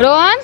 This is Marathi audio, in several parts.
रोहन,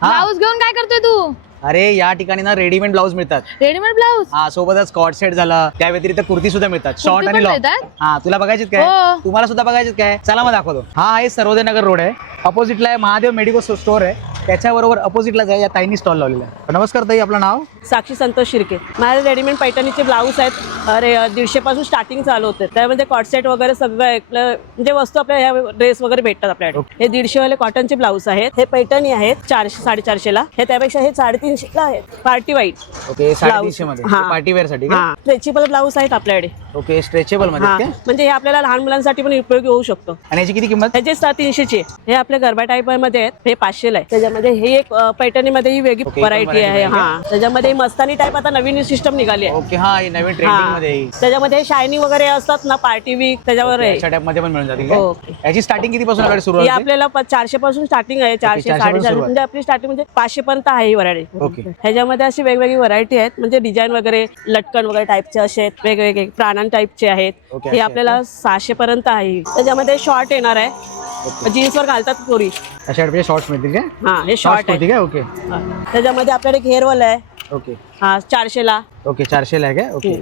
ब्लाऊज घेऊन काय करतोय तू? अरे या ठिकाणी ना रेडीमेड ब्लाऊज मिळतात. Readymade blouse? हा, सोबतच कॉट सेट झाला, त्या व्यतिरिक्त कुर्ती सुद्धा मिळतात, शॉर्ट आणि पण लॉंग. मिळतात? हा, तुला बघायचीत काय? हो. तुम्हाला सुद्धा बघायचीत काय? चला मग दाखवतो. हा आहे सर्वोदय नगर रोड आहे, अपोजिटला आहे महादेव मेडिकल स्टोअर आहे, त्याच्याबरोबर अपोजिटला आहे या ताईनी स्टॉल लावलेला आहे. नमस्कार ताई, आपलं नाव? साक्षी संतोष शिर्के. माझे रेडीमेड पैठणीचे ब्लाऊज आहेत. अरे 150 पासून स्टार्टिंग चालू होते. त्यामध्ये कॉटसेट वगैरे सगळं म्हणजे वस्तू आपल्या ह्या ड्रेस वगैरे भेटतात आपल्याकडे. हे 150 वाले कॉटनचे ब्लाऊज आहेत. हे पैठणी आहेत 400 450 ला. हे त्यापेक्षा हे 350 ला आहेत. पार्टी वाईट. ओके, 350 मध्ये पार्टी वेअर साठी का? स्ट्रेचेबल ब्लाऊज आहेत आपल्याकडे. ओके, स्ट्रेचेबल मध्ये हा, का? म्हणजे हे आपल्याला लहान मुलांसाठी पण उपयोगी होऊ शकतो. आणि याची किती किंमत? ह्याचे 350 चे. हे आपल्या गरबा टाईप मध्ये आहेत. हे 500 ला आहे. त्याच्यामध्ये हे एक पैठणीमध्ये ही वेगळी ओके, व्हरायटी आहे. variety हा, त्याच्यामध्ये मस्तानी टाईप आता नवीन सिस्टम निघाली आहे. ओके, हा, ही नवीन ट्रेंडिंग मध्ये आहे. त्याच्यामध्ये शायनिंग वगैरे असतात ना, पार्टी वीक त्याच्यावर आहे. याच्या टाइप मध्ये पण मिळून जातील हो. का? याची स्टार्टिंग किती पासून आपल्याकडे सुरू ही होते? आपल्याला 400 पासून स्टार्टिंग आहे. 400 400 पासून 450 सुरुवात. म्हणजे आपली स्टार्टिंग म्हणजे 500 पर्यंत आहे ही व्हरायटी. ओके. ह्याच्यामध्ये अशी वेगवेगळी व्हरायटी आहेत. म्हणजे डिझाईन वगैरे लटकन वगैरे टाईपचे असे आहेत. वेगवेगळे प्राणां टाईपचे आहेत. ओके, हे असे आपल्याला 600 पर्यंत आहे. त्याच्यामध्ये शॉर्ट येणार आहे. जीन्स वर घालतात पोरी. अशा टाइपचे शॉर्ट्स मिळतील का? हा, हे शॉर्ट आहे. ठीक आहे. ओके हा. त्याच्यामध्ये आपल्याकडे घेरवाला आहे. ओके हा, 400 ला. ओके, 400 ला आहे का? ओके,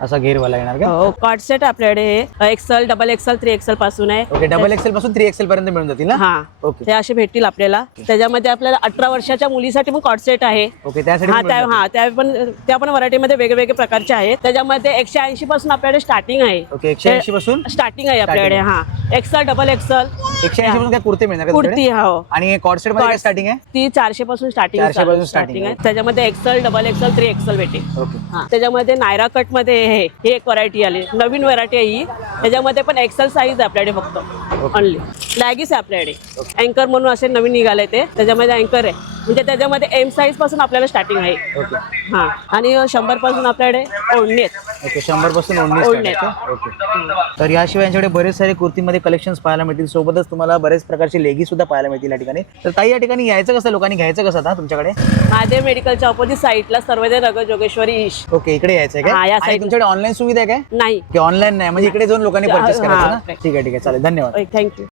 असा घेरवाला येणार का? हो, कॉट सेट आपल्याकडे हे एक्सेल, डबल एक्सेल, 3XL पासून आहे. ओके, डबल एक्सेल पासून 3XL पर्यंत मिळून जातील ना? हा, ओके ते असे भेटतील आपल्याला. त्याच्यामध्ये आपल्याला 18 वर्षाच्या मुलीसाठी पण कॉट सेट आहे. ओके, त्यासाठी हा, पण मिळून जातील. त्या पण व्हरायटीमध्ये वेगवेगळे प्रकारचे आहेत. त्याच्यामध्ये 180 पासून आपल्याकडे स्टार्टिंग आहे. ओके, 180 पासून स्टार्टिंग आहे आपल्याकडे. हा, एक्सेल, डबल एक्सेल, 180 पासून काय कुर्ते मिळणार का कुर्ती. तुमच्याकडे? हो, आणि कॉट सेट मध्ये स्टार्टिंग आहे? ती 400 पासून 400 पासून starting स्टार्टिंग आहे. आहे. त्याच्यामध्ये एक्सेल, डबल एक्सेल, 3XL भेटेल. ओके, हा, त्याच्यामध्ये नायरा कट मध्ये हे एक व्हरायटी आली, नवीन व्हरायटी आहे ही. त्याच्यामध्ये पण एक्सेल साईज आहे आपल्याकडे फक्त ओनली. लॅगीस आहे आपल्याकडे. अँकर म्हणून असे नवीन निघाले ते. त्याच्यामध्ये अँकर आहे, म्हणजे त्याच्यामध्ये एम साईज पासून आपल्याला स्टार्टिंग आहे. ओके, हा, आणि 100 पासून आपल्याकडे ओढणी आहेत. ओके, 100 पासून 19 ओढणी start आहेत. आहे. ओके, तर याशिवाय यांच्याकडे बरेच सारे कुर्तीमध्ये कलेक्शन्स पाहायला मिळतील. सोबतच तुम्हाला बरेच प्रकारचे लेगी सुद्धा पाहायला मिळतील या ठिकाणी. तर ताई, या ठिकाणी यायचं कसं, लोकांनी घ्यायचं कसं आता तुमच्याकडे? महादेव मेडिकलच्या ऑपोजिट साईडला सर्वोदय नगर जोगेश्वरी ईश. ओके, इकडे यायचं आहे हा, या का? आणि side ला. तुमच्याकडे ऑनलाईन सुविधा आहे काय? नाही, की ऑनलाईन नाही, म्हणजे इकडे जाऊन लोकांनी परचेस करायचं ना? हा, ठीक आहे, चालेल, धन्यवाद. थँक्यू.